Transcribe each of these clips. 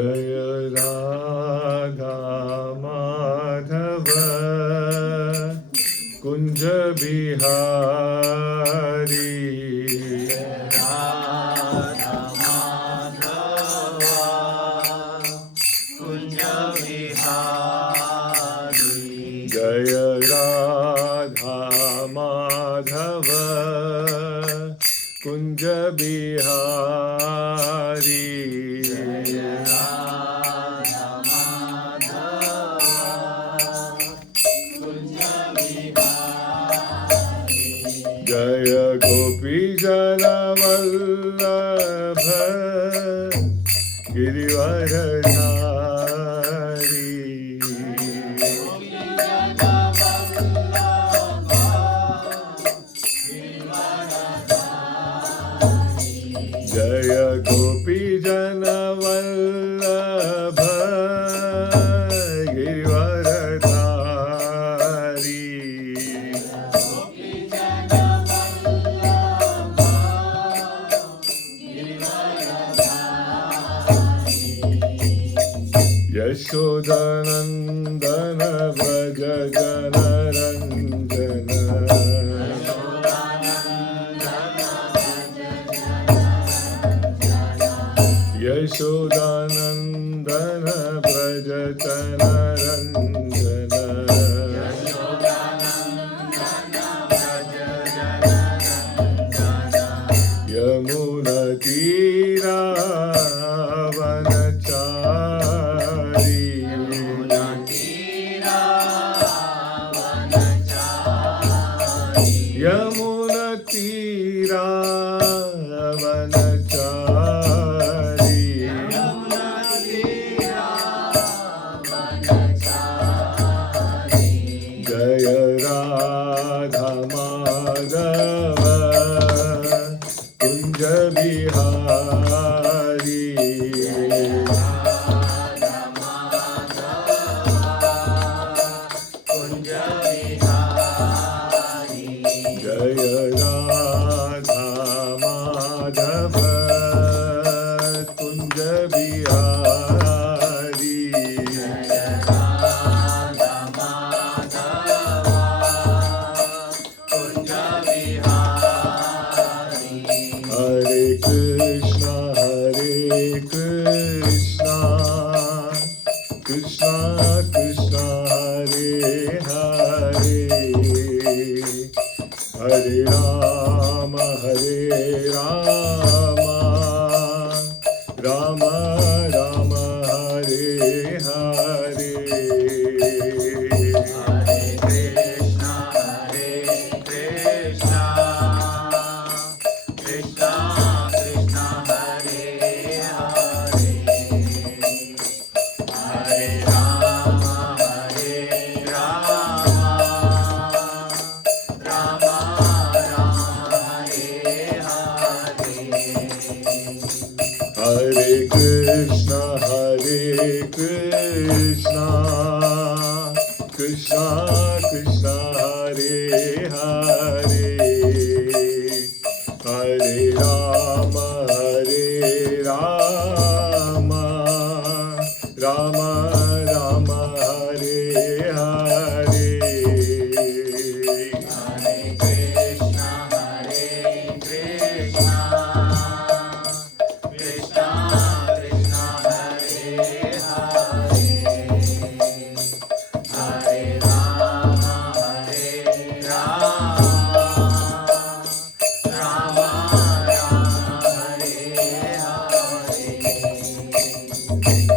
Jaya Radha Madhava Kunja Bihari Radha Madhava Kunja Vihari Jaya Radha Madhava Kunja Bihari Jaya Gopi Jana Vallabha Girivaradhari Jaya Gopi Jana Vallabha Girivaradhari Yashodanandana Vraja Jana Ranjana Yashodanandana Vraja Jana Ranjana Yamuna Tira Vanachari Yamuna Tira Vanachari Jaya Radha Madhava Kunja Bihari Jaya Radha Madhava Kunja Bihari Hare Krishna Krishna Krishna Hare Hare Hare Rama Rama Rama Hare Hare Hare Krishna Krishna Krishna Hare Hare Hare Rama Rama Rama Hare Hare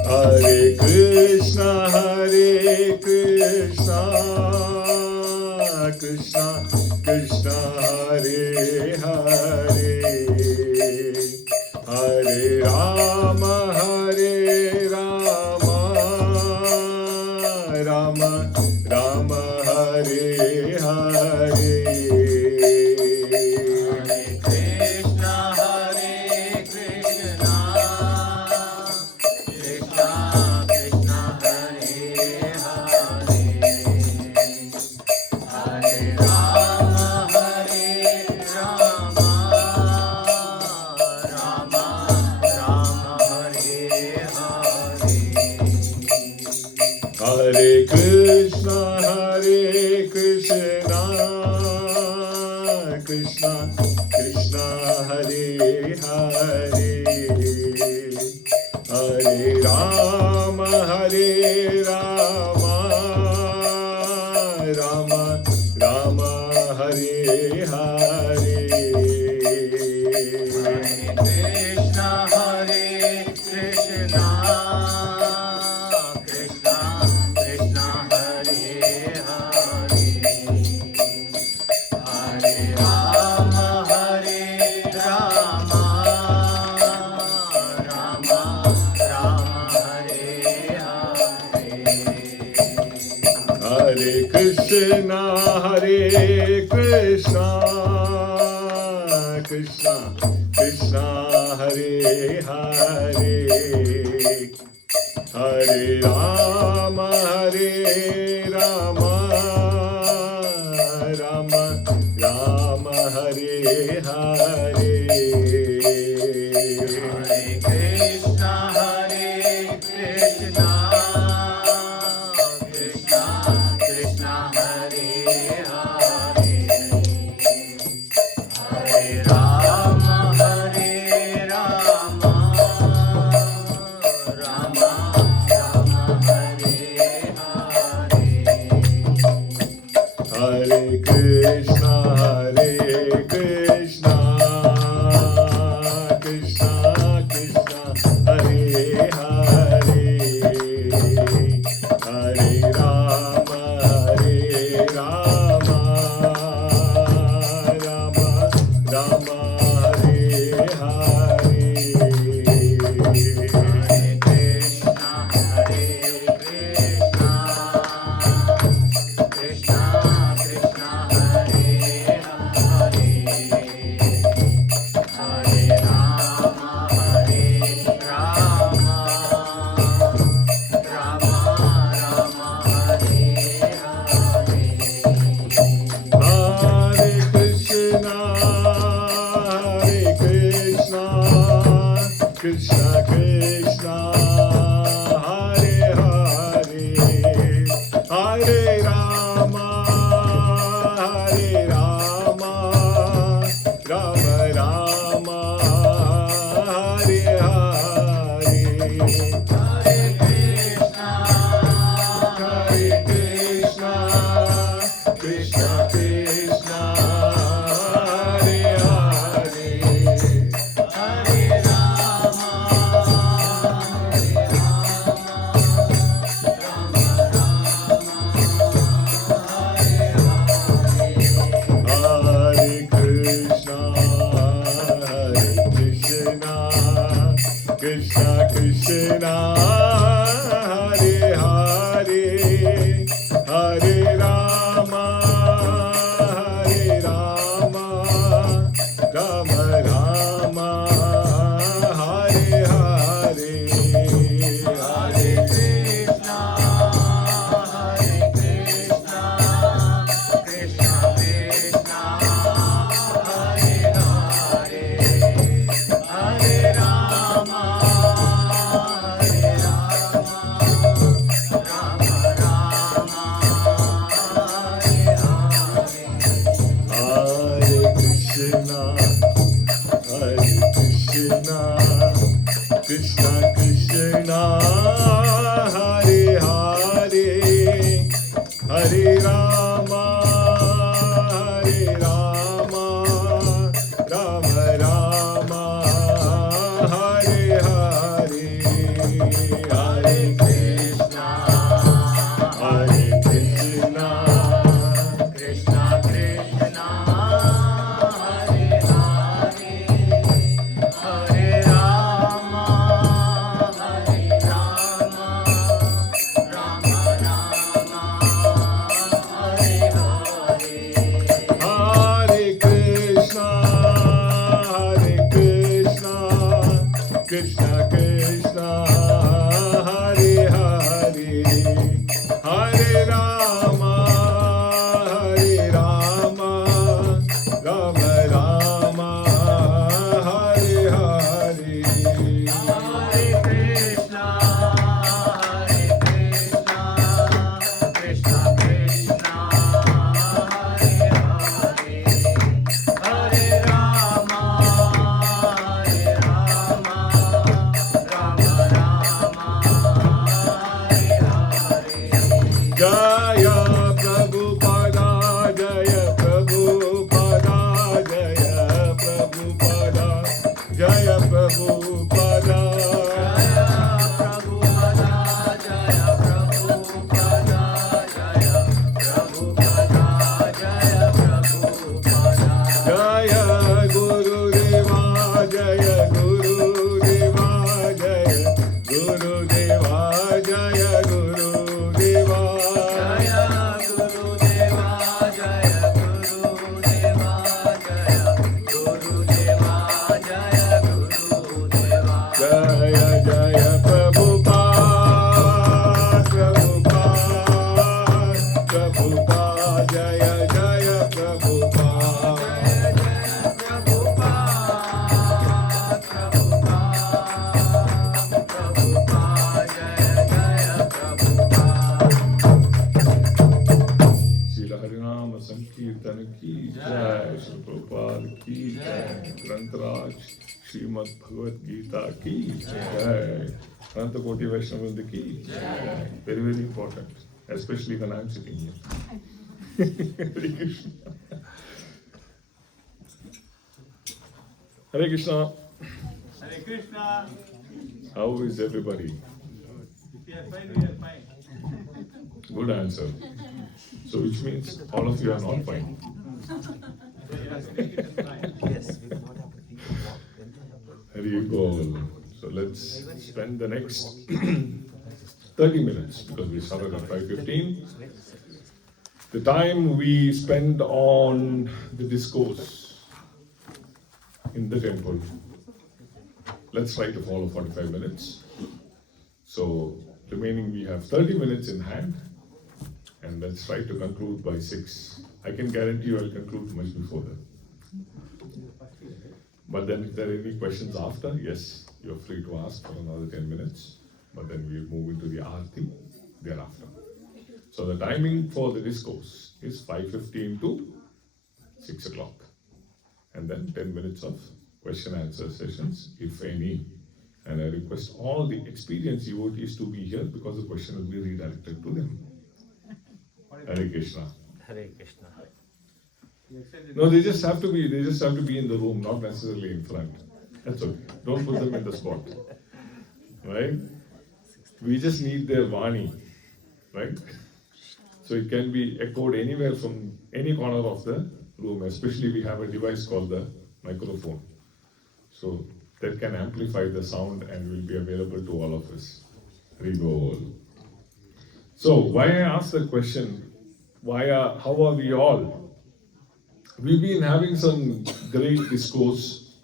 Hare Krishna Hare Krishna, Krishna Krishna, Hare Hare, Hare Rama, Rama Rama, Hare Hare. Krishna, Hare Krishna, Krishna Krishna, Hare Hare, Hare Rama, Rama Rama, Hare Hare. Hare Krishna, Krishna Krishna, Hare Hare, Hare Rama, Rama Rama, Hare Hare. Hare Krishna, Krishna Krishna, Hare Hare, Hare Rama, Rama Rama, Hare Hare. Hare Krishna, Krishna Krishna, Hare Hare, Hare Rama, Rama Rama, Hare Hare. Krishna Krishna, Hare Hare, Hare Rama, Rama Rama, Hare Hare. Hare Krishna, Krishna Krishna, Hare Hare, Hare Rama, Hare Krishna, Krishna Krishna, Hare Hare, Hare Rama, Rama Rama, Hare Hare. Hare Krishna, Krishna Krishna, Hare Hare, Hare Rama, Rama Hare Hare. Hare Krishna, Krishna Krishna, Hare Hare, Hare Rama, Rama Rama, Hare Hare. Hare Krishna, Krishna Krishna, Hare Hare, Hare Rama, Rama Rama, Hare Hare. Hare Krishna, Krishna Krishna, Hare Grantaraj Srimad Bhagavad Gita ki jai. Ananta Koti Vaishnavavrinda ki jai. Very, very important, especially when I am sitting here. Hare Krishna. Hare Krishna. Hare Krishna. How is everybody? We are fine, we are fine. Good answer. So which means all of you are not fine. Yes, we will not have to think about when they have to. Hari Bol. So let's spend the next 30 minutes because we started at 5:15. The time we spend on the discourse in the temple. Let's try to follow 45 minutes. So remaining we have 30 minutes in hand. And let's try to conclude by 6. I can guarantee you I'll conclude much before that. But then if there are any questions after, yes, you're free to ask for another 10 minutes. But then we'll move into the Aarti thereafter. So the timing for the discourse is 5:15 to 6 o'clock. And then 10 minutes of question answer sessions, if any. And I request all the experienced devotees to be here because the question will be redirected to them. Hare Krishna. Hare Krishna. No, they just have to be in the room, not necessarily in front. That's okay. Don't put them in the spot. Right? We just need their Vani. Right? So it can be echoed anywhere from any corner of the room, especially we have a device called the microphone. So that can amplify the sound and will be available to all of us. Hari Bol. So why I asked the question, how are we all? We've been having some great discourse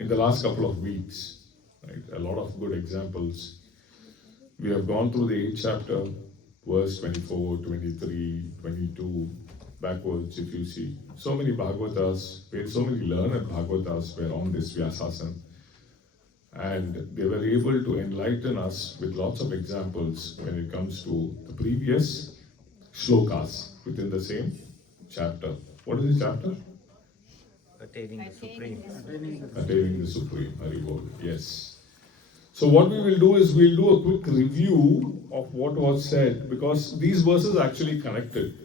in the last couple of weeks, right? A lot of good examples. We have gone through the 8th chapter, verse 24, 23, 22, backwards if you see. So many Bhagavatas, so many learned Bhagavatas were on this Vyasasana. And they were able to enlighten us with lots of examples when it comes to the previous shlokas within the same chapter. What is the chapter? Attaining the Supreme. Attaining the Supreme. Hari Bol. Yes. So what we will do is we'll do a quick review of what was said because these verses are actually connected.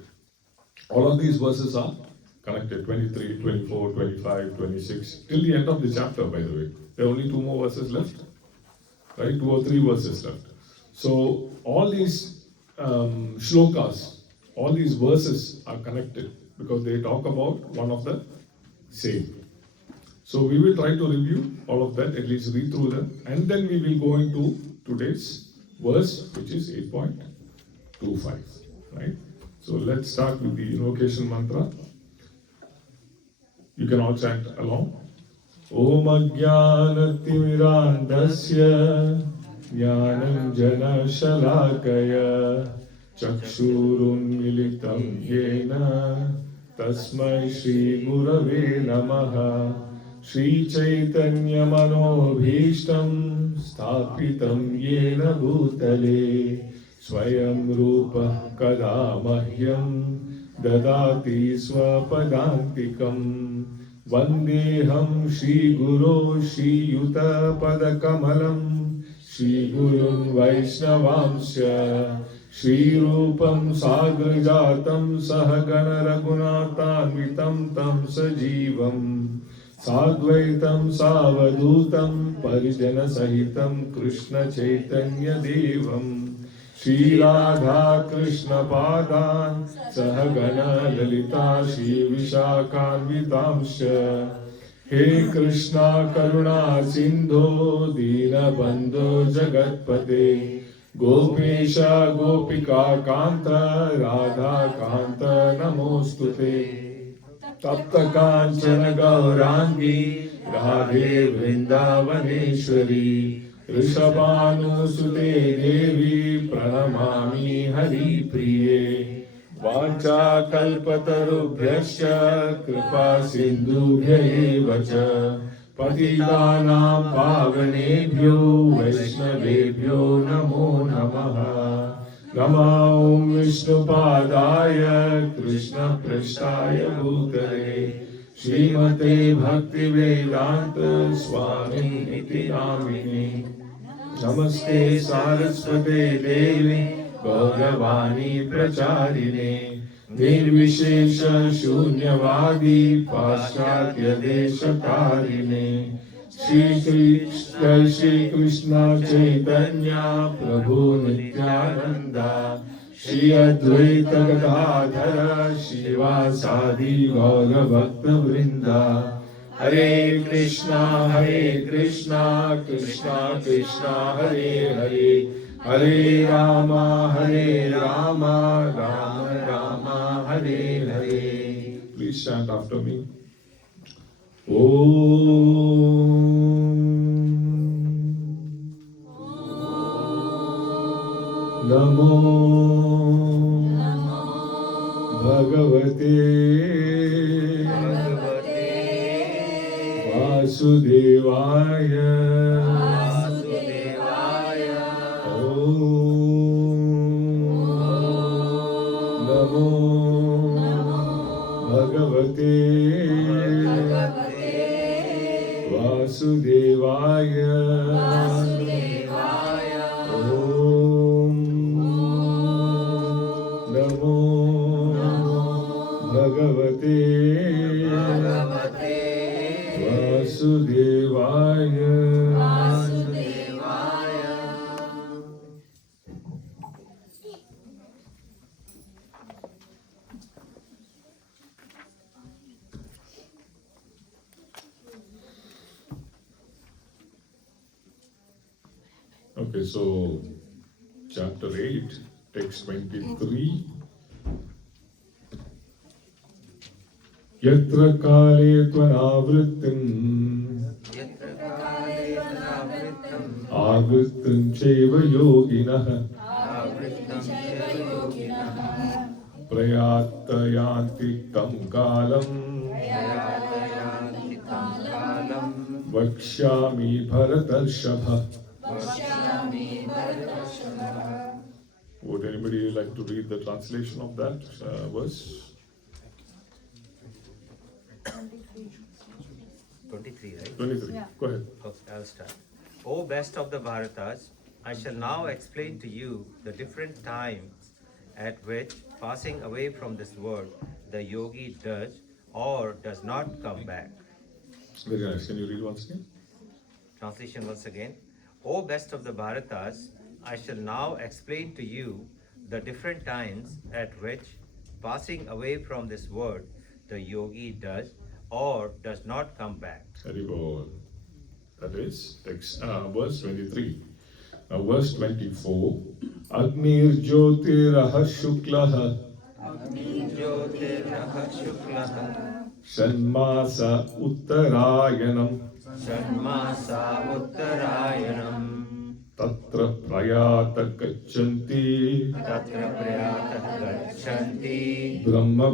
All of these verses are connected. 23, 24, 25, 26 till the end of the chapter, by the way. There are only 2 more verses left, right? 2 or 3 verses left. So all these shlokas, all these verses are connected because they talk about one of the same. So we will try to review all of that, at least read through them, and then we will go into today's verse, which is 8.25, right? So let's start with the invocation mantra. You can all chant along. Om Ajnanatimirandasya Jnanam Shalakaya Chakshurunmilitam Yena Tasmai Shri Gurave Namaha Shri Chaitanya Manobhishtam Sthapitam Yena Bhutale Swayam Rupa Kadamahyam Dadati Swapadantikam Vandeham Shri Guru Shri Yuta Padakamalam Shri Gurun Vaishnavamsya Shri Rupam Sagrajatam Sahagana Raghunatanvitam Tam Sajivam Sadvaitam Savadutam Parijana Sahitam Krishna Chaitanya Devam Shri Radha Krishna Padan Sahagana Lalita Shri Vishakhanvitamsha He Krishna Karuna Sindho Dina Bandho Jagatpate Gopesha Gopika Kanta Radha Kanta Namostute Tapta Kanchana Gaurangi Radhe Vrindavaneshwari Rishabhanusute Devi Pranamami Hari Priye Vacha Kalpatarubhyasya Kripa Sindhubhya Evacha Patitanam Pavanebhyo Vaishnavebhyo Namo Namaha Nama Om Vishnu Padaya Krishna Prishtaya Bhutale Srimate Bhaktivedanta Swami Niti Namine Namaste Saraswate Devi Gauravani Pracharine Nirvishesha Shunyavadi Paschatya Deshakarine Shri Krishna Chaitanya Prabhu Nityananda Shri Advaita Gadadhara Shivasadi Gaura Bhakta Vrinda Hare Krishna Krishna Krishna Hare Hare Hare Rama Rama Rama Hare Hare. Please chant after me. Namo Bhagavate Vasudevaya Namo Bhagavate Vasudevaya Namo Bhagavate Vasudevaya. Okay, so chapter 8, text 23. Yatra kale tvanavrittim avrittim chaiva yoginah prayatayanti tam kalam vakshami bharatarshava. Would anybody like to read the translation of that verse? 23, right? 23. Yeah. Go ahead. Okay, I'll start. O best of the Bharatas, I shall now explain to you the different times at which, passing away from this world, the yogi does or does not come back. Very nice. Can you read once again? Translation once again. O best of the Bharatas, I shall now explain to you the different times at which, passing away from this world, the yogi does or does not come back. Very good. That is text, verse 23. Now verse 24. Agnir Jyotirah Shuklaha Shanmasa Uttarayanam Shanmasa Uttarayanam Tatra Prayata Gachanti Tatra Prayata Gachanti Brahma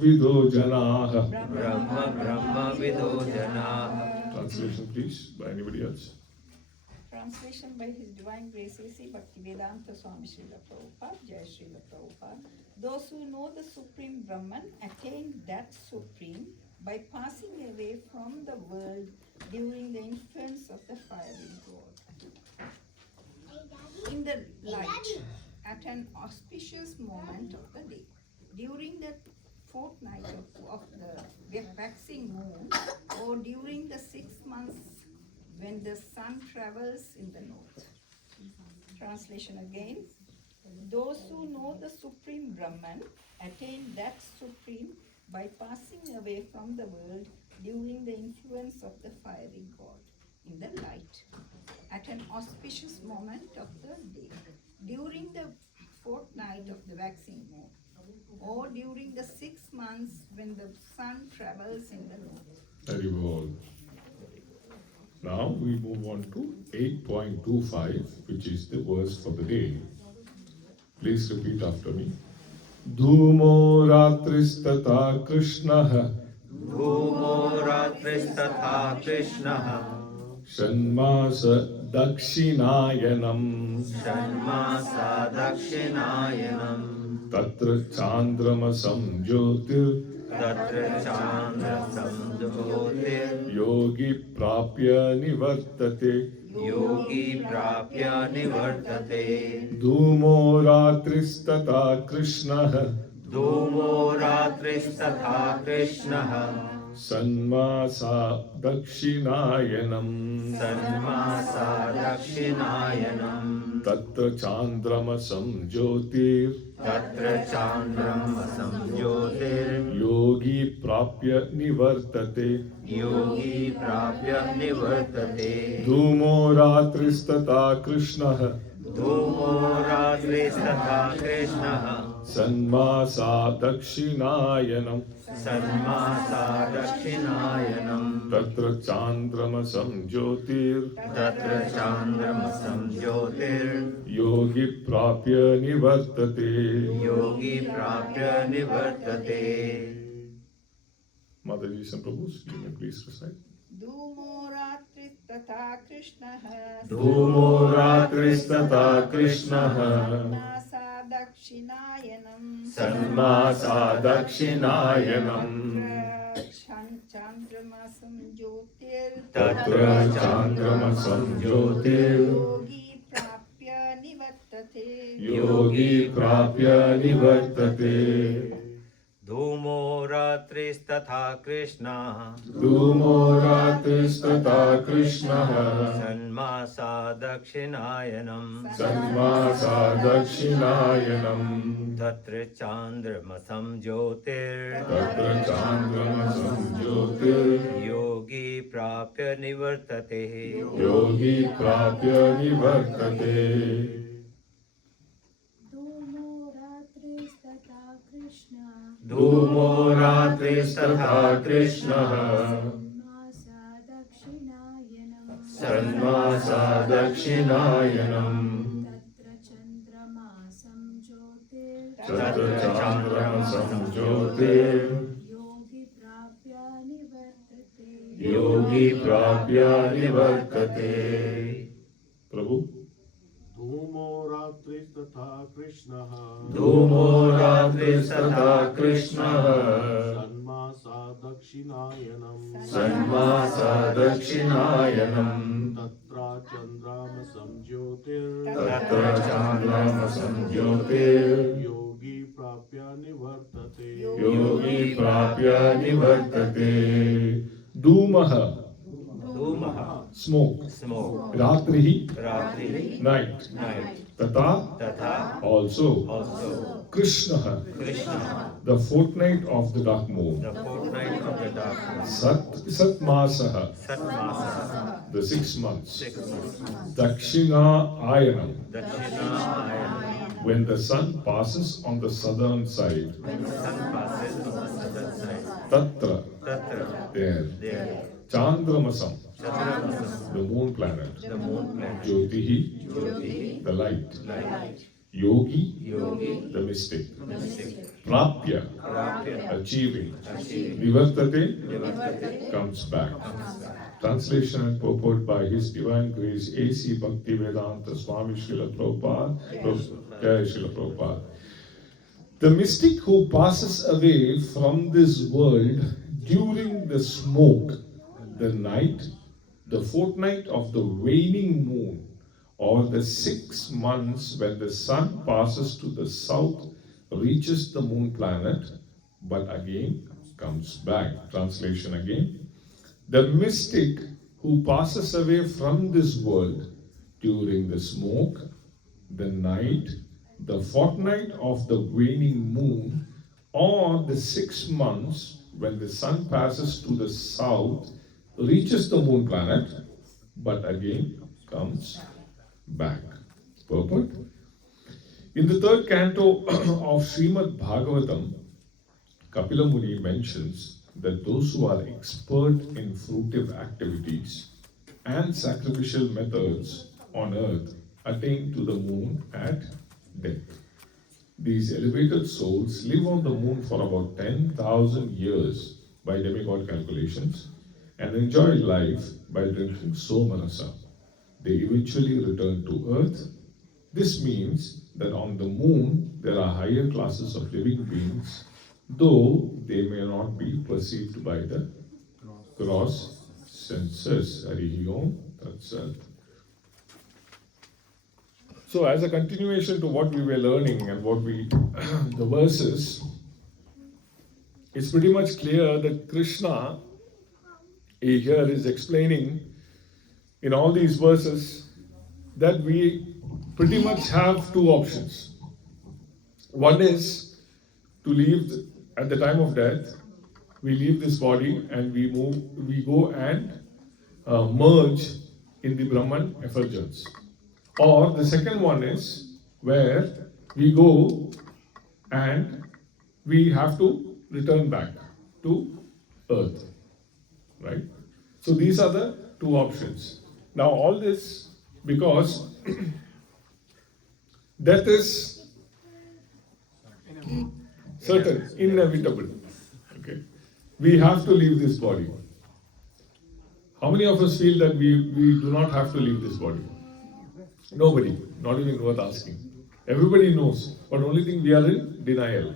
Vido Janaha. Brahma Vido Janaha. Translation please, by anybody else. Translation by His Divine Grace A.C. Bhaktivedanta Swami Srila Prabhupada, Jai Srila Prabhupada. Those who know the Supreme Brahman attain that Supreme by passing away from the world during the influence of the fiery God. In the light, at an auspicious moment of the day, during the fortnight of the waxing moon, or during the 6 months when the sun travels in the north. Translation again. Those who know the Supreme Brahman attain that Supreme by passing away from the world during the influence of the fiery God in the light, at an auspicious moment of the day, during the fortnight of the waxing moon, or during the 6 months when the sun travels in the north. Very good. Now we move on to 8.25, which is the verse for the day. Please repeat after me. Dhumo ratristata Krishnaha Bhumo Ratristatha Krishnaha Shanmasa Dakshinayanam Shanmasa Dakshinayanam Tatra Chandramasam Jyotir Tatra Chandra Samjyotir Yogi Prapya Nivartate. Yogi Prapya Nivartate. Dhumo Ratristata Krishna. Dhumo Ratristatha Krishna. Sanmasa Dakshinayanam. Sanmasa Dakshinayanam. Tatra Chandramasam Jyotir. Tatra Chandram Samjyotir. Yogi Prapya Nivartate. Yogi Prapya Nivartate. Dhumo Ratristata Krishna. Dhumo Ratristatha Krishna. Sanmasa Dakshinayanam. Sanmasa Dakshinayanam. Tatra Chandramasam Jyotir. Tatra Chandram Samjyotir. Yogi Prapya Nivartate. Yogi Prapya Nivartate. Mataji, some Prabhus, you may please recite. Dhumo ratri tatha Krishna. Dhumo Ratristata Krishna. Nasa dakshinayanam. Sanmasa Dakshinayanam. Chandramasam jyotir. Tatra Chandramasam Jyotir. Yogi prapya nivattate. Yogi Prapya Nivartate. Dhumo Ratristatha Krishna. Dhumo Ratristata Krishna. Sanmasa Dakshinayanam. Sanmasa Dakshinayanam. Tatra Chandramasam Jyotir. Tatra Chandramasam Jyotir. Yogi Prapya Nivartate. Yogi Prapya Nivartate. Dhumo Ratristata Krishna. Dhumo Ratristata Krishna. Masa Dakshinayanam. Sanmasa Dakshinayanam. Tatra Chandramasam Jyotir. Tatra Chandramasam Jyotir. Yogi Prapya Nivartate. Yogi Prapya Nivartate. Prabhu. धूमो रात्रिस्तथा कृष्णः Dhumo Ratristata Krishna. सन्मासा दक्षिणायनम् Sanmasa Dakshinayanam. तत्रा चन्द्रामसं ज्योतिर् Tatra Chandramasam Jyotir. योगी प्राप्य निवर्तते Yogi Prapya Nivartate. Dhumaha. Dhumaha. Smoke. Smoke. Ratrihi. Ratri. Night. Night. Tata. Tatha. Also. Also. Krishna. Krishna. The fortnight of the dark moon. The fortnight of the dark moon. Satmasaha. Satmasa. The 6 months. 6 months. Dakshina Ayanam. Dakshinayanam. When the sun passes on the southern side. When the sun passes on the southern side. Tatra. Tatra. There. There. Chandramasam. Chandramasam. The moon planet. The moon planet. Jyotihi. Jyoti. The light. Light. Yogi. Yogi. The mystic. Mystic. Prapya. Prapya. Achieving. Achieving. Nivartate. Nivartate. Comes back. Comes back. Translation and purport by His Divine Grace A.C. Bhakti Vedanta Swami Srila Prabhupada. Jai Srila Prabhupada. The mystic who passes away from this world during the smoke, the night, the fortnight of the waning moon, or the 6 months when the sun passes to the south, reaches the moon planet, but again comes back. Translation again. The mystic who passes away from this world during the smoke, the night, the fortnight of the waning moon, or the 6 months when the sun passes to the south, reaches the moon planet, but again comes back. Purport. In the 3rd canto of Srimad Bhagavatam, Kapila Muni mentions that those who are expert in fruitive activities and sacrificial methods on earth attain to the moon at death. These elevated souls live on the moon for about 10,000 years by demigod calculations and enjoy life by drinking somanasa. They eventually return to earth. This means that on the moon there are higher classes of living beings though they may not be perceived by the gross senses. Hari Om Tat Sat. So, as a continuation to what we were learning and what we, the verses, it's pretty much clear that Krishna here is explaining in all these verses that we pretty much have two options. One is to leave at the time of death, we leave this body and we go and merge in the Brahman effulgence. Or the second one is where we go and we have to return back to earth. Right? So these are the two options. Now all this because death is certain, inevitable. Okay? We have to leave this body. How many of us feel that we do not have to leave this body? Nobody, not even worth asking. Everybody knows, but only thing we are in denial.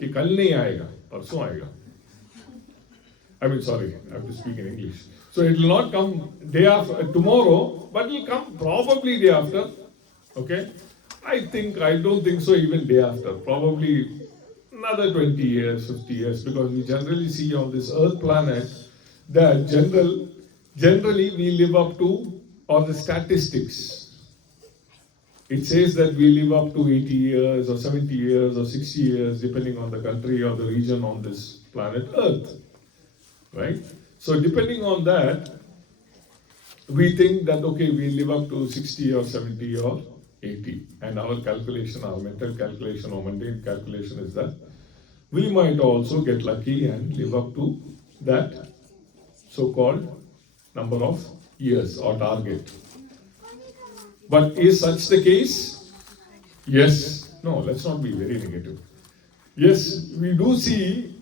कि कल नहीं आएगा, परसों आएगा. I mean, sorry, I have to speak in English. So it will not come day after tomorrow, but it will come probably day after. Okay? I don't think so even day after. Probably another 20 years, 50 years, because we generally see on this Earth planet that generally we live up to, or the statistics, it says that we live up to 80 years or 70 years or 60 years, depending on the country or the region on this planet Earth. Right? So depending on that, we think that, okay, we live up to 60 or 70 or 80. And our calculation, our mental calculation or mundane calculation is that we might also get lucky and live up to that so-called number of years or target. But is such the case? Yes. No, let's not be very negative. Yes, we do see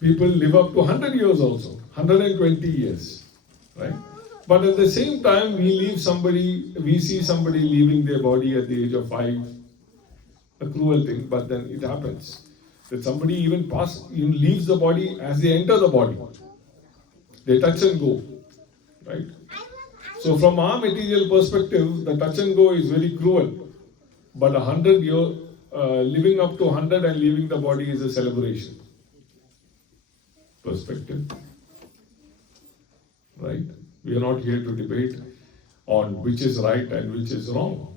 people live up to 100 years also, 120 years, right? But at the same time, we see somebody leaving their body at the age of 5, a cruel thing, but then it happens. That somebody even leaves the body as they enter the body. They touch and go, right? So from our material perspective, the touch and go is very cruel. But 100 year, living up to 100 and leaving the body is a celebration. Perspective. Right? We are not here to debate on which is right and which is wrong.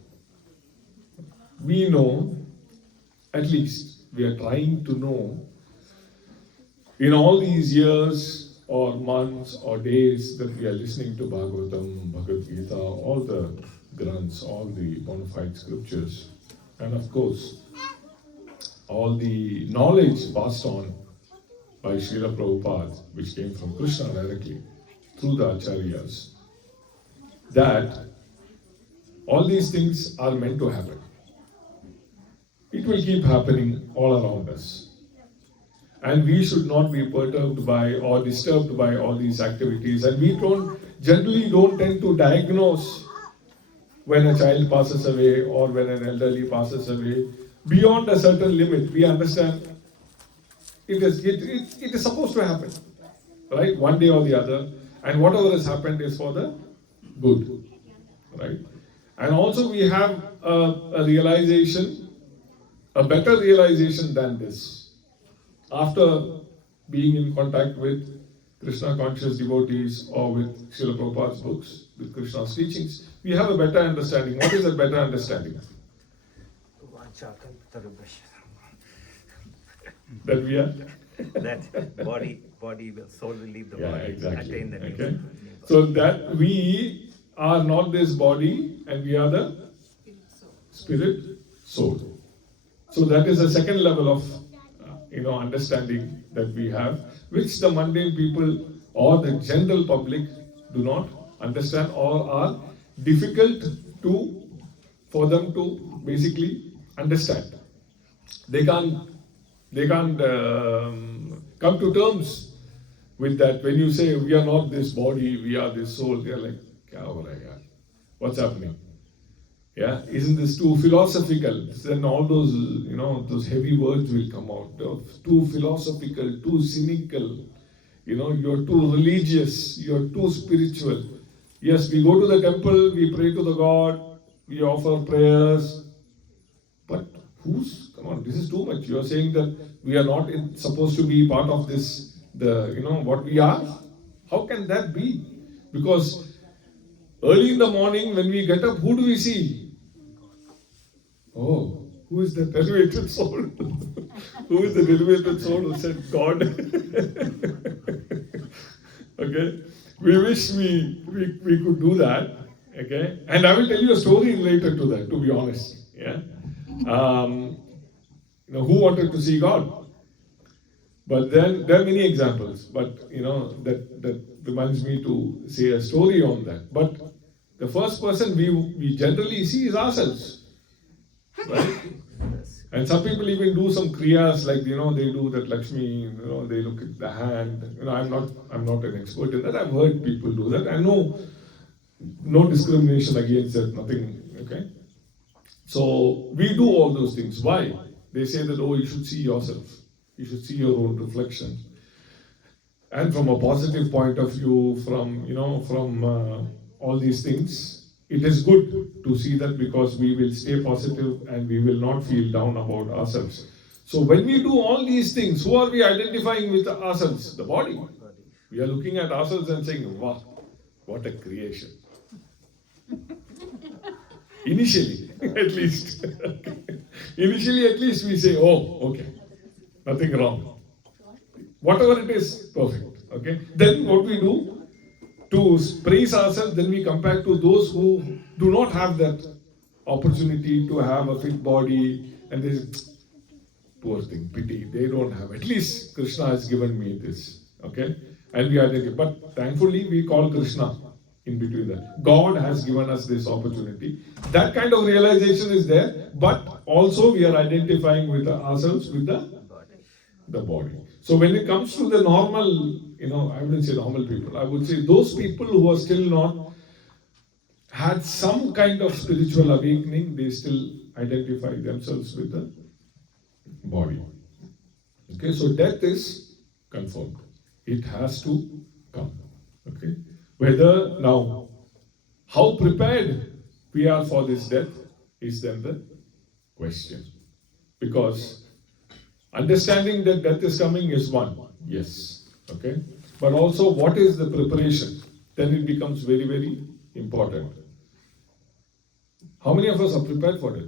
We know, at least we are trying to know, in all these years or months or days that we are listening to Bhagavatam, Bhagavad Gita, all the granths, all the bona fide scriptures, and of course, all the knowledge passed on by Srila Prabhupada, which came from Krishna directly, through the Acharyas, that all these things are meant to happen. It will keep happening all around us. And we should not be perturbed by or disturbed by all these activities. And we generally don't tend to diagnose when a child passes away or when an elderly passes away beyond a certain limit. We understand it is supposed to happen, right? One day or the other. And whatever has happened is for the good, right? And also we have a realization, a better realization than this. After being in contact with Krishna conscious devotees or with Srila Prabhupada's books, with Krishna's teachings, we have a better understanding. What is a better understanding? That we are? That body will, soul will leave the Yeah, body, exactly. attain the new Okay. new So that we are not this body and we are the spirit soul. So that is a second level of understanding that we have, which the mundane people or the general public do not understand or are difficult for them to basically understand. They can't come to terms with that. When you say we are not this body, we are this soul, they are like, kya ho raha hai yaar? What's happening? Yeah, isn't this too philosophical? Then all those, those heavy words will come out. Too philosophical, too cynical. You're too religious, you're too spiritual. Yes, we go to the temple, we pray to the God, we offer prayers. But come on, this is too much. You're saying that we are not supposed to be part of this, what we are? How can that be? Because early in the morning when we get up, who do we see? Oh, who is the elevated soul? Who is the elevated soul who said God? Okay, we wish we could do that. Okay, and I will tell you a story related to that. To be honest, yeah. Who wanted to see God? But then there are many examples. But that reminds me to say a story on that. But the first person we generally see is ourselves. Right? And some people even do some kriyas like they do that Lakshmi, they look at the hand. I'm not an expert in that. I've heard people do that. I know no discrimination against that, nothing. Okay. So we do all those things. Why? They say that you should see yourself. You should see your own reflection. And from a positive point of view, from all these things, it is good to see that because we will stay positive and we will not feel down about ourselves. So when we do all these things, who are we identifying with ourselves? The body. We are looking at ourselves and saying, wow, what a creation. Initially, at least. Initially, at least we say, okay, nothing wrong. Whatever it is, perfect. Okay. Then what we do? To praise ourselves, then we compare to those who do not have that opportunity to have a fit body, and they say, poor thing, pity, they don't have. At least Krishna has given me this. Okay? And we identify. But thankfully, we call Krishna in between that. God has given us this opportunity. That kind of realization is there, but also we are identifying with ourselves with the body. So when it comes to the normal, I wouldn't say normal people, I would say those people who are still not had some kind of spiritual awakening, they still identify themselves with the body. Okay, so death is confirmed. It has to come. Okay, whether now, how prepared we are for this death is then the question. Because understanding that death is coming is one, yes, okay? But also, what is the preparation? Then it becomes very, very important. How many of us are prepared for it?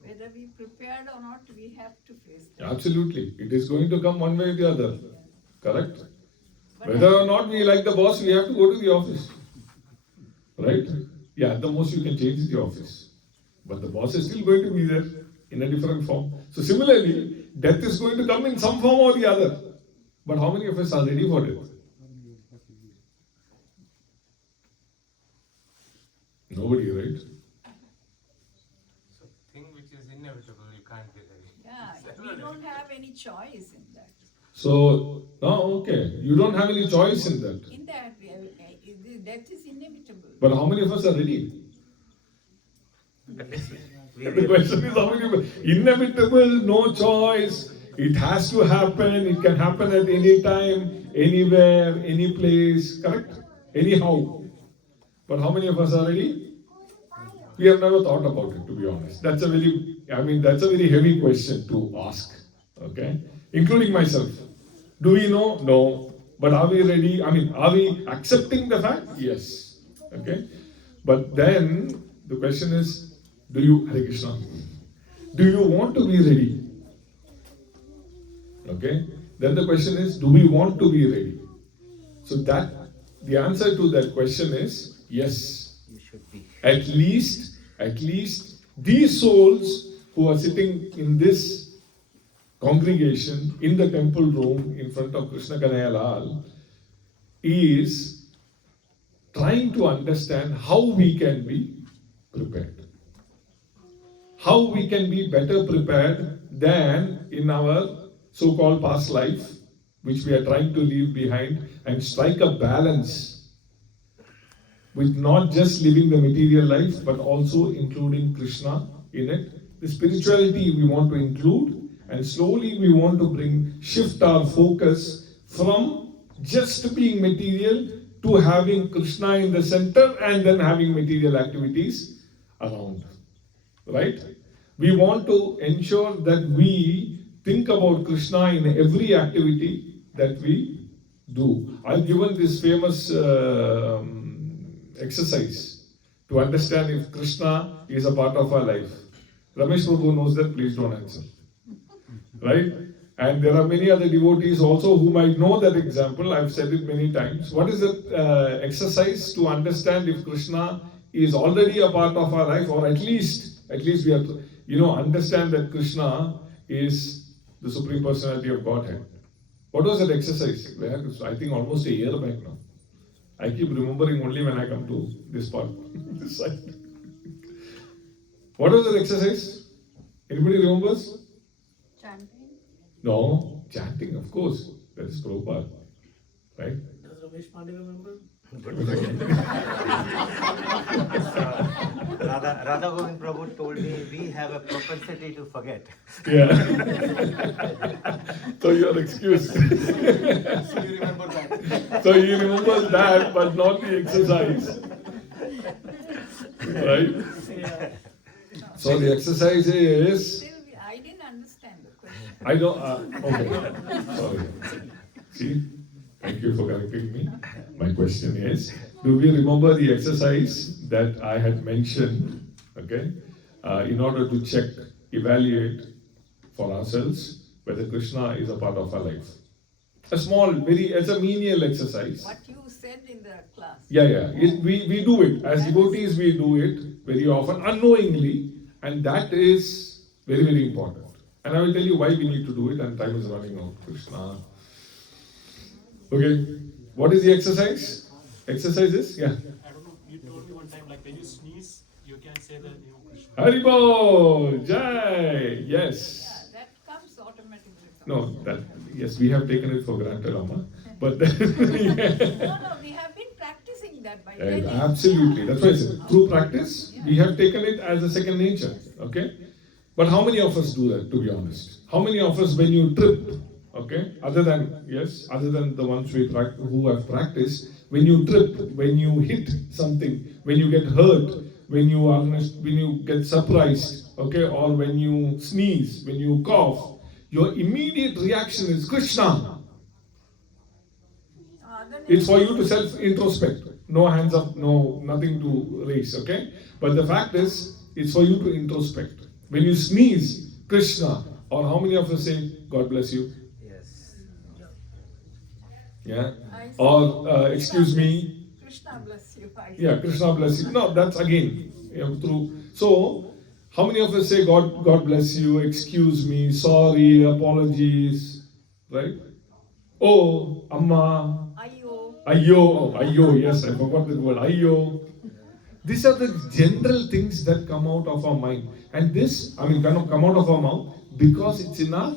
Whether we prepared or not, we have to face that. Absolutely. It is going to come one way or the other. Correct? Whether or not we like the boss, we have to go to the office. Right? Yeah, at the most you can change the office. But the boss is still going to be there in a different form. So similarly, death is going to come in some form or the other. But how many of us are ready for death? Nobody, right? So thing which is inevitable, you can't get away. Yeah, we don't have any choice in that. So, okay, you don't have any choice in that. In that, death is inevitable. But how many of us are ready? The question is how many? Inevitable, no choice. It has to happen. It can happen at any time, anywhere, any place. Correct? Anyhow. But how many of us are ready? We have never thought about it, to be honest. That's a very heavy question to ask. Okay? Including myself. Do we know? No. But are we ready? Are we accepting the fact? Yes. Okay? But then the question is, Hare Krishna, do you want to be ready? Okay? Then the question is, do we want to be ready? So the answer to that question is, yes. You should be. At least these souls who are sitting in this congregation, in the temple room, in front of Krishna Kanhaiya Lal, is trying to understand how we can be prepared. How we can be better prepared than in our so-called past life, which we are trying to leave behind, and strike a balance with not just living the material life, but also including Krishna in it. The spirituality we want to include, and slowly we want to shift our focus from just being material to having Krishna in the center and then having material activities around. Right? We want to ensure that we think about Krishna in every activity that we do. I've given this famous exercise to understand if Krishna is a part of our life. Ramesh Prabhu knows that, please don't answer. Right? And there are many other devotees also who might know that example. I've said it many times. What is the exercise to understand if Krishna is already a part of our life, or at least we have to, understand that Krishna is the Supreme Personality of Godhead. What was that exercise? I think almost a year back now. I keep remembering only when I come to this part, this side. What was that exercise? Anybody remembers? Chanting. No, chanting, of course. That is Prabhupada. Right? Does Ramesh Pandey remember? Radha Govind Prabhu told me we have a propensity to forget. Yeah. So you are excused. So you remember that. So he remembers that, but not the exercise. Right? So the exercise is. Still, I didn't understand the question. I don't. Okay. Sorry. See? Thank you for correcting me. My question is, do we remember the exercise that I had mentioned, okay, in order to check, evaluate for ourselves whether Krishna is a part of our life? A small, it's a menial exercise. What you said in the class. Yeah. We do it. As devotees, we do it very often, unknowingly, and that is very, very important. And I will tell you why we need to do it, and time is running out. Krishna. Okay, what is the exercise? Exercises? Yeah. I don't know, you told me one time, like when you sneeze, you can say the name of Krishna. Haribo! Jai! Yes. Yeah, that comes automatically. No, yes, we have taken it for granted, Amma. But No, we have been practicing that by telling. absolutely, that's why I said, through practice, we have taken it as a second nature. Okay? But how many of us do that, to be honest? How many of us, when you trip, okay, other than the ones who have practiced, when you trip, when you hit something, when you get hurt, when you get surprised, okay, or when you sneeze, when you cough, your immediate reaction is Krishna. It's for you to self-introspect. No hands up, nothing to raise, okay? But the fact is, it's for you to introspect. When you sneeze, Krishna, or how many of us say, God bless you? Yes. Yeah. I say, Or excuse me. Krishna bless you. Yeah, Krishna bless you. No, that's again through. So, how many of us say God bless you, excuse me, sorry, apologies, right? Oh, Amma, Ayyo, yes, I forgot the word, Ayyo. These are the general things that come out of our mind. And this, cannot come out of our mouth because it's in our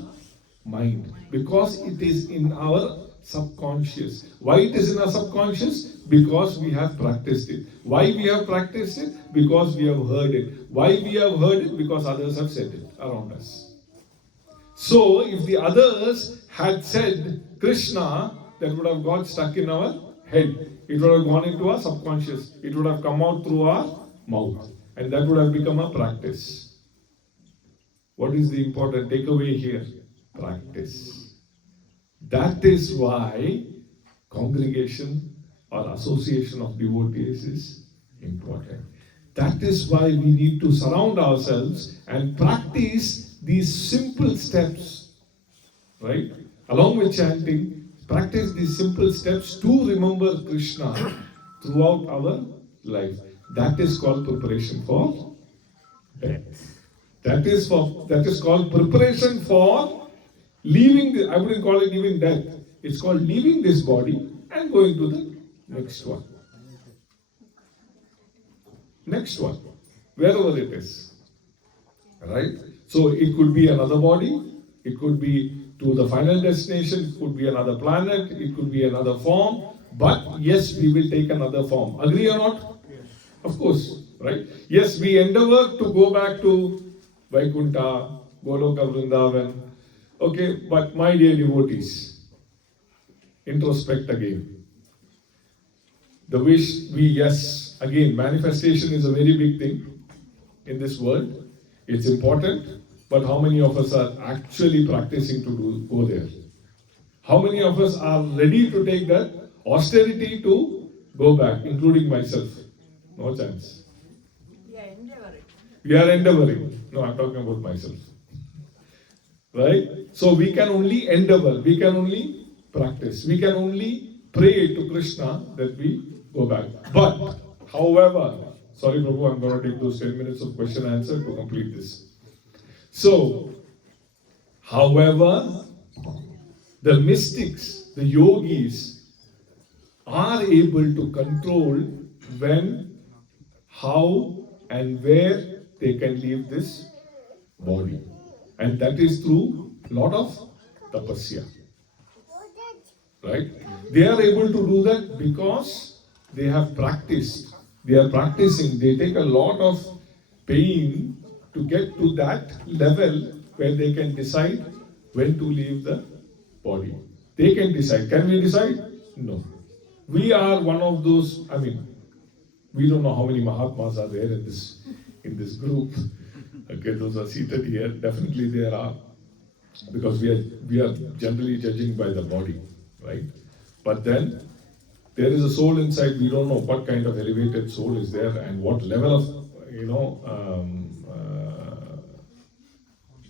mind. Because it is in our subconscious. Why it is in our subconscious? Because we have practiced it. Why we have practiced it? Because we have heard it. Why we have heard it? Because others have said it around us. So, if the others had said Krishna, that would have got stuck in our head. It would have gone into our subconscious. It would have come out through our mouth. And that would have become a practice. What is the important takeaway here? Practice. That is why congregation or association of devotees is important. That is why we need to surround ourselves and practice these simple steps, right? Along with chanting, practice these simple steps to remember Krishna throughout our life. That is called preparation for death. That is called preparation for leaving I wouldn't call it even death. It's called leaving this body and going to the next one. Next one. Wherever it is. Right? So it could be another body, it could be to the final destination, it could be another planet, it could be another form, But yes, we will take another form. Agree or not? Of course, right? Yes, we endeavor to go back to Vaikuntha, Goloka Vrindavan. Okay, but my dear devotees, introspect again. The wish yes, again, manifestation is a very big thing in this world. It's important, but how many of us are actually practicing to go there? How many of us are ready to take that austerity to go back, including myself? No chance. We are endeavoring. We are endeavoring. No, I'm talking about myself. Right? So we can only endeavor, we can only practice, we can only pray to Krishna that we go back. But, however, sorry Prabhu, I'm going to take those 10 minutes of question and answer to complete this. So, however, the mystics, the yogis, are able to control when, how, and where they can leave this body. And that is through lot of tapasya. Right? They are able to do that because they have practiced. They are practicing. They take a lot of pain to get to that level where they can decide when to leave the body. They can decide. Can we decide? No. We are one of those, we don't know how many Mahatmas are there in this group. Okay, those are seated here. Definitely there are. Because we are generally judging by the body, right? But then there is a soul inside. We don't know what kind of elevated soul is there and what level of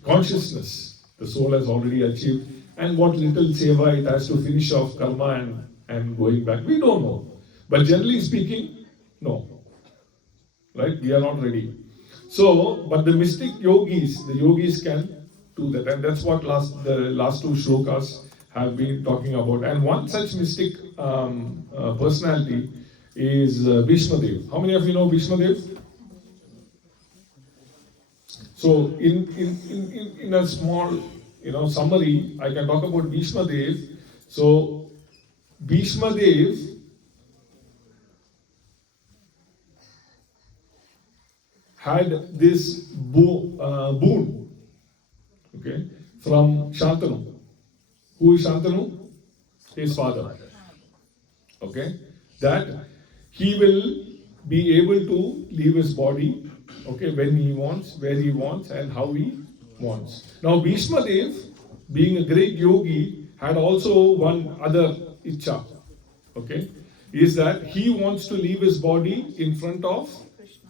consciousness the soul has already achieved, and what little seva it has to finish off karma and going back. We don't know. But generally speaking, no. Right? We are not ready. So, but the mystic yogis, the yogis can do that. And that's what the last two shlokas have been talking about. And one such mystic personality is Bhishma Dev. How many of you know Bhishma Dev? So, in a small summary, I can talk about Bhishma Dev. So, Bhishma Dev had this boon, okay, from Shantanu. Who is Shantanu? His father. Okay, that he will be able to leave his body, okay, when he wants, where he wants, and how he wants. Now, Bhishma Dev, being a great yogi, had also one other ichcha, okay, is that he wants to leave his body in front of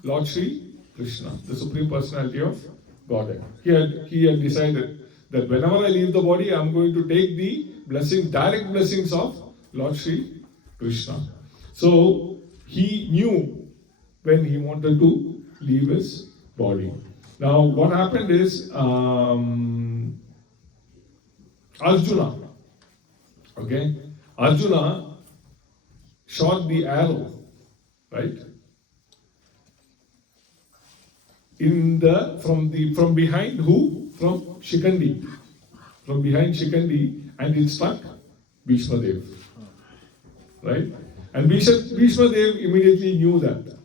Lord Sri Krishna, the Supreme Personality of Godhead. He had decided that whenever I leave the body, I'm going to take the direct blessings of Lord Sri Krishna. So he knew when he wanted to leave his body. Now, what happened is Arjuna shot the arrow, right? From behind who? From Shikandi. From behind Shikandi, and it struck Bhishma Dev. Right? And Bhishma Dev immediately knew that.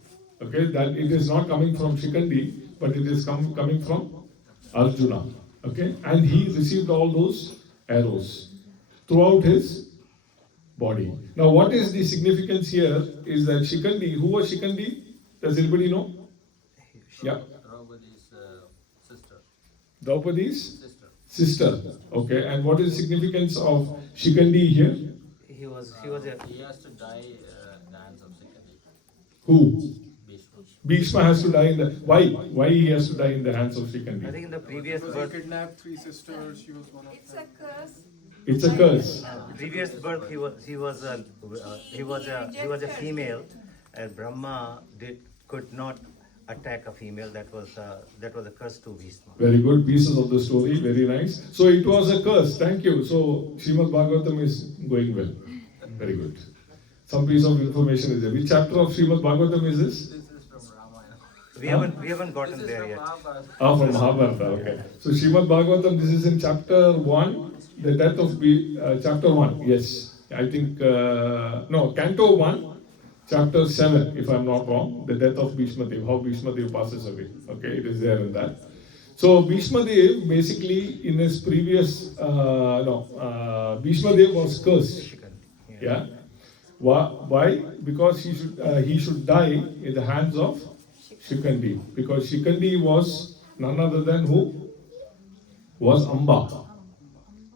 Okay, that it is not coming from Shikandi, but it is coming from Arjuna. Okay? And he received all those arrows throughout his body. Now, what is the significance here is that Shikandi, who was Shikandi? Does anybody know? Yeah. Draupadi's sister. Okay, and what is the significance of Shikandi here? He has to die in the hands of Sikandi. Who? Bhishma. Bhishma has to die in the. Why? Why he has to die in the hands of Shikandi? I think in the previous Because birth, he kidnapped three sisters, she was one of It's them. a curse. It's a curse. previous birth he was a female, and Brahma could not attack a female. That was a curse to Bhishma. Very good pieces of the story. Very nice. So it was a curse. Thank you. So Srimad Bhagavatam is going well. Very good. Some piece of information is there. Which chapter of Srimad Bhagavatam is this? This is from Ramayana. We haven't gotten there yet. From Mahabharata. Okay. So Srimad Bhagavatam. This is in chapter 1. The death of chapter 1. Yes. I think, no, Canto 1, chapter 7, if I'm not wrong, the death of Bhishma Dev, how Bhishma Dev passes away. Okay, it is there in that. So Bhishma Dev, basically, in his previous, Bhishma Dev was cursed. Yeah. Why? Because he should die in the hands of Shikandi. Because Shikandi was none other than who? Was Amba.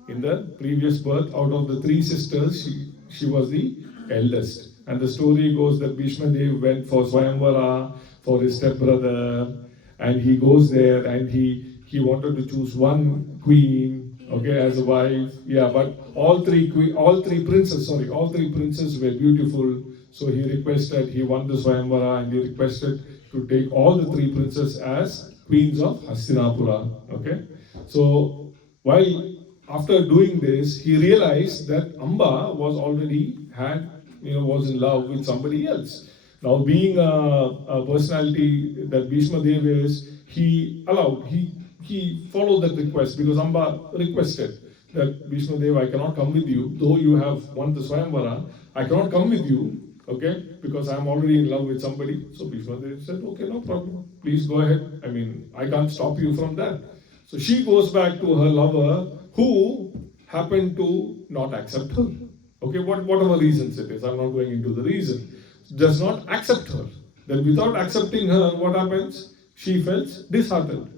In the previous birth, out of the three sisters, she was the eldest. And the story goes that Bhishma Dev went for Swayamvara for his stepbrother, and he goes there and he wanted to choose one queen, okay, as a wife. Yeah, but all three princes were beautiful. So he won the Swayamvara and he requested to take all the three princes as queens of Hastinapura. Okay, so while after doing this, he realized that Amba was was in love with somebody else. Now, being a personality that Bhishma Dev is, he followed that request because Amba requested that Bhishma Dev, I cannot come with you, though you have won the Swayamvara, I cannot come with you, okay, because I am already in love with somebody. So Bhishma Dev said, okay, no problem, please go ahead. I mean, I can't stop you from that. So she goes back to her lover who happened to not accept her. Okay, whatever reasons it is, I'm not going into the reason. Does not accept her. Then without accepting her, what happens? She feels disheartened.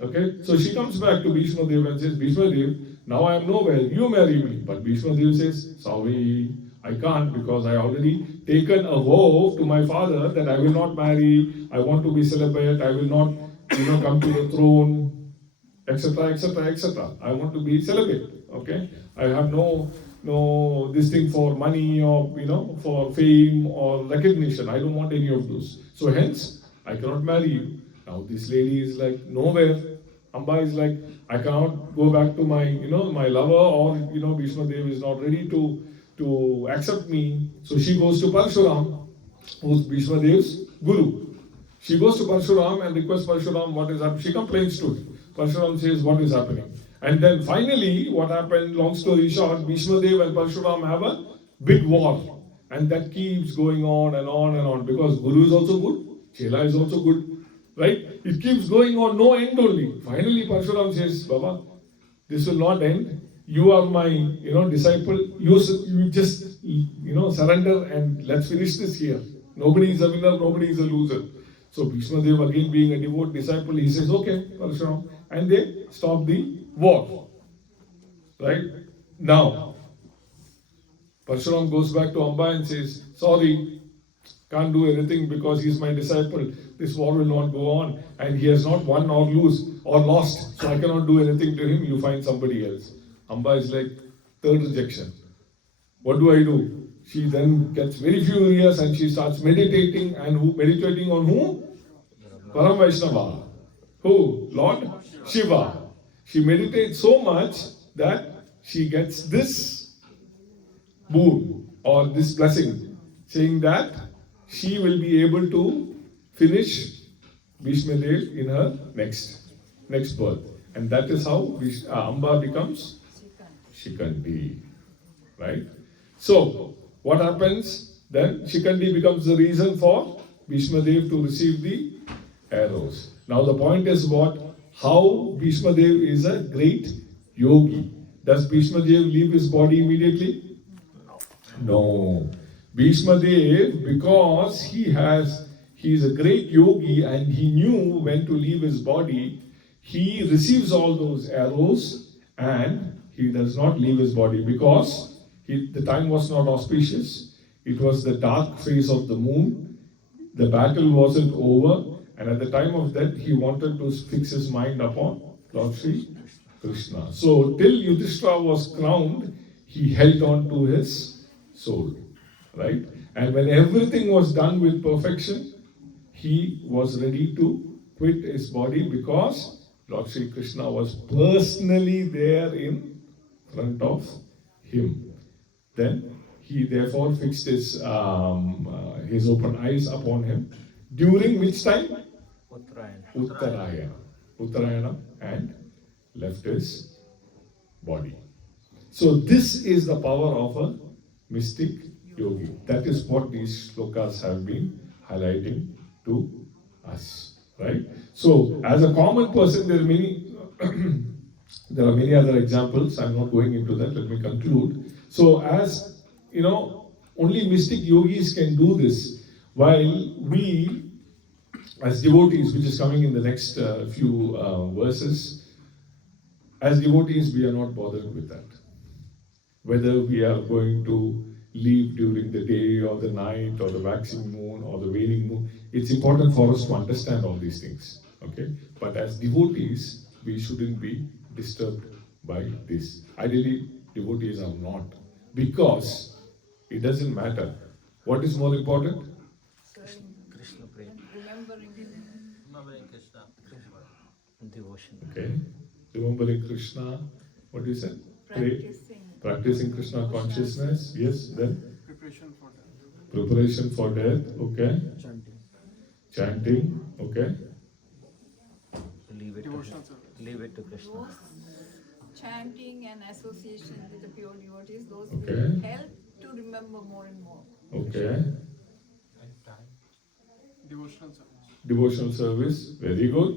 Okay, so she comes back to Bhishma Dev and says, Bhishma Dev, now I am nowhere, you marry me. But Bhishma Dev says, sorry, I can't because I already taken a vow to my father that I will not marry, I want to be celibate, I will not come to the throne, etc., etc., etc. I want to be celibate. Okay, I have no this thing for money or for fame or recognition. I don't want any of those. So hence I cannot marry you. Now this lady is like nowhere. Amba is like, I cannot go back to my my lover, or Bhishma Dev is not ready to accept me. So she goes to Parshuram, who's Bhishma Dev's guru. She goes to Parshuram and requests Parshuram what is happening. She complains to him. Parshuram says what is happening. And then finally, what happened, long story short, Bhishma Dev and Parshuram have a big war. And that keeps going on and on and on, because Guru is also good, Chela is also good, right? It keeps going on, no end only. Finally, Parshuram says, Baba, this will not end. You are my, disciple. You just, surrender and let's finish this here. Nobody is a winner, nobody is a loser. So Bhishma Dev, again being a devout disciple, he says, okay, Parshuram. And they stop the war. Right? Now, Parshuram goes back to Amba and says, sorry, can't do anything because he is my disciple. This war will not go on. And he has not won or lost. So I cannot do anything to him. You find somebody else. Amba is like, third rejection. What do I do? She then gets very furious and she starts meditating. And meditating on who? Param Vaishnava. Who? Lord Shiva. She meditates so much that she gets this boon or this blessing, saying that she will be able to finish Bhishma Dev in her next birth. And that is how Amba becomes Shikandi. Right? So, what happens? Then Shikandi becomes the reason for Bhishma Dev to receive the arrows. Now the point is what? How Bhishma Dev is a great yogi. Does Bhishma Dev leave his body immediately? No. Bhishma Dev, because he is a great yogi and he knew when to leave his body, he receives all those arrows and he does not leave his body because the time was not auspicious. It was the dark phase of the moon. The battle wasn't over. And at the time of that, he wanted to fix his mind upon Lord Sri Krishna. So, till Yudhishthira was crowned, he held on to his soul. Right? And when everything was done with perfection, he was ready to quit his body because Lord Sri Krishna was personally there in front of him. Then he therefore fixed his open eyes upon him. During which time? Uttarayana, and left his body. So this is the power of a mystic yogi. That is what these shlokas have been highlighting to us, right? So, as a common person, there are many, there are many other examples. I'm not going into that. Let me conclude. So, as you know, only mystic yogis can do this, while we, as devotees, which is coming in the next few verses, as devotees, we are not bothered with that. Whether we are going to leave during the day or the night or the waxing moon or the waning moon, it's important for us to understand all these things. Okay? But as devotees, we shouldn't be disturbed by this. Ideally, devotees are not, because it doesn't matter. What is more important? Krishna Prem, Remembering Remembering Krishna. devotion. Okay? Remembering Krishna. What do you say? Pray. Practicing Krishna consciousness. Yes, then? Preparation for that. Preparation for death. Okay? Chanting. Okay? Leave it Devotional to service. leave it to Krishna. those chanting and association with the pure devotees, those Okay. will help to remember more and more. Okay? Devotional service. Devotional service. Very good.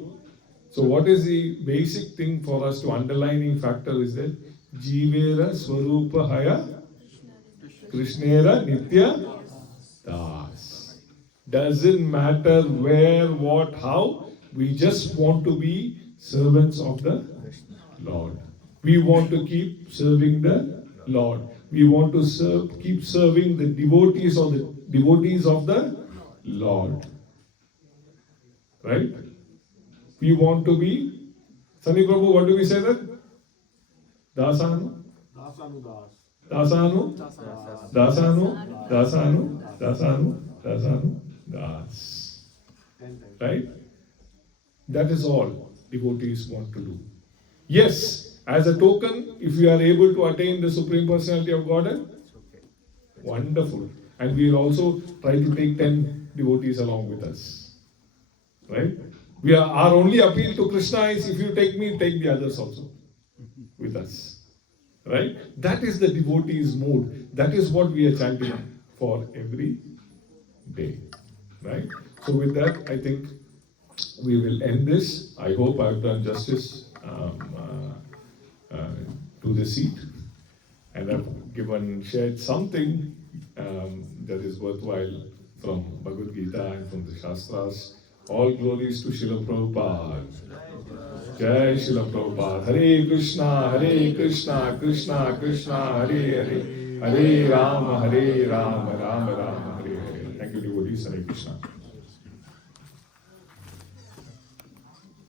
So, what is the basic thing for us to underlining factor is that Jivera Swarupa Haya Krishnera Nitya Das. Doesn't matter where, what, how, we just want to be servants of the Lord. We want to keep serving the Lord. We want to serve, keep serving the devotees of the Lord. Right? We want to be, Sunny Prabhu, what do we say that? Dasanu? Dasanudas. Dasanu? Dasanu? Dasanu? Dasanu? Dasanu? Das. 10 times. Right? That is all devotees want to do. Yes, as a token, if you are able to attain the Supreme Personality of Godhead, wonderful. And we will also try to take 10 devotees along with us. Right? Our only appeal to Krishna is, if you take me, take the others also with us. Right? That is the devotee's mood. That is what we are chanting for every day. Right? So with that, I think we will end this. I hope I have done justice to the seat, and I've shared something that is worthwhile from Bhagavad Gita and from the Shastras. All glories to Srila Prabhupada. Jai Srila Prabhupada. Hare Krishna, Krishna Krishna, Hare Hare, Hare Rama, Rama Rama, Hare Hare. Thank you, devotees. Hare Krishna.